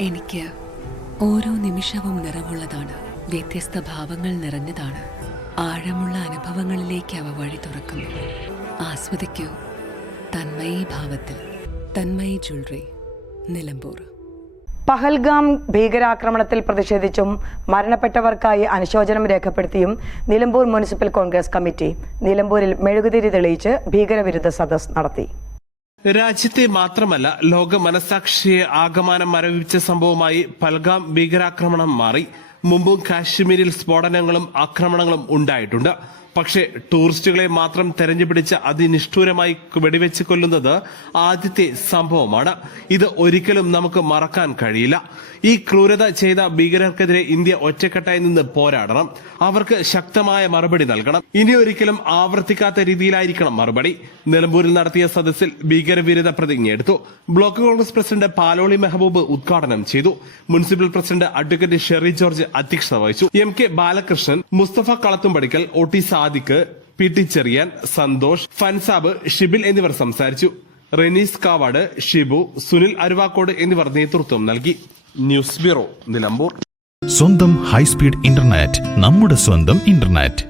എനിക്ക് ഓരോ നിമിഷവും നിറവുള്ളതാണ്. വ്യത്യസ്ത ഭാവങ്ങൾ നിറഞ്ഞതാണ്. ആഴമുള്ള അനുഭവങ്ങളിലേക്ക് അവ വഴി തുറക്കുന്നു. ആസ്വദിക്കൂ. തന്മയി ഭാവത്തിൽ. തന്മയി ജ്വല്ലറി. നിലമ്പൂർ. പഹൽഗാം ഭീകരാക്രമണത്തിൽ പ്രതിഷേധിച്ചും മരണപ്പെട്ടവർക്കായി അനുശോചനം രേഖപ്പെടുത്തിയും നിലമ്പൂർ മുനിസിപ്പൽ കോൺഗ്രസ് കമ്മിറ്റി നിലമ്പൂരിൽ മെഴുകുതിരി തെളിയിച്ച് ഭീകരവിരുദ്ധ സദസ് നടത്തി. രാജ്യത്തെ മാത്രമല്ല ലോക മനസാക്ഷിയെ ആകമാനം മരവിപ്പിച്ച സംഭവമായി പൽഗാം ഭീകരാക്രമണം മാറി. മുമ്പും കാശ്മീരിൽ സ്ഫോടനങ്ങളും ആക്രമണങ്ങളും ഉണ്ടായിട്ടുണ്ട്. പക്ഷേ ടൂറിസ്റ്റുകളെ മാത്രം തെരഞ്ഞുപിടിച്ച് അതിനിഷ്ഠൂരമായി വെടിവെച്ച് കൊല്ലുന്നത് ആദ്യത്തെ സംഭവമാണ്. ഇത് ഒരിക്കലും നമുക്ക് മറക്കാൻ കഴിയില്ല. ഈ ക്രൂരത ചെയ്ത ഭീകരർക്കെതിരെ ഇന്ത്യ ഒറ്റക്കെട്ടായി നിന്ന് പോരാടണം. അവർക്ക് ശക്തമായ മറുപടി നൽകണം. ഇനി ഒരിക്കലും ആവർത്തിക്കാത്ത രീതിയിലായിരിക്കണം മറുപടി. നിലമ്പൂരിൽ നടത്തിയ സദസ്സിൽ ഭീകരവിരുദ്ധ പ്രതിജ്ഞയെടുത്തു. Block Congress president Paloli Mehboob ഉദ്ഘാടനം ചെയ്തു. Municipal president advocate Sherry George അധ്യക്ഷത വഹിച്ചു. M K Balakrishnan Mustafa Kalathumpadikkal O T Sadiq P T Cheriyan Santhosh Fansab Shibil എന്നിവർ സംസാരിച്ചു. റെനീസ് കാവാട് ഷിബു സുനിൽ അരുവാക്കോട് എന്നിവർ നേതൃത്വം നൽകി. News bureau Nilambur. സ്വന്തം ഹൈസ്പീഡ് ഇന്റർനെറ്റ് നമ്മുടെ സ്വന്തം ഇന്റർനെറ്റ്.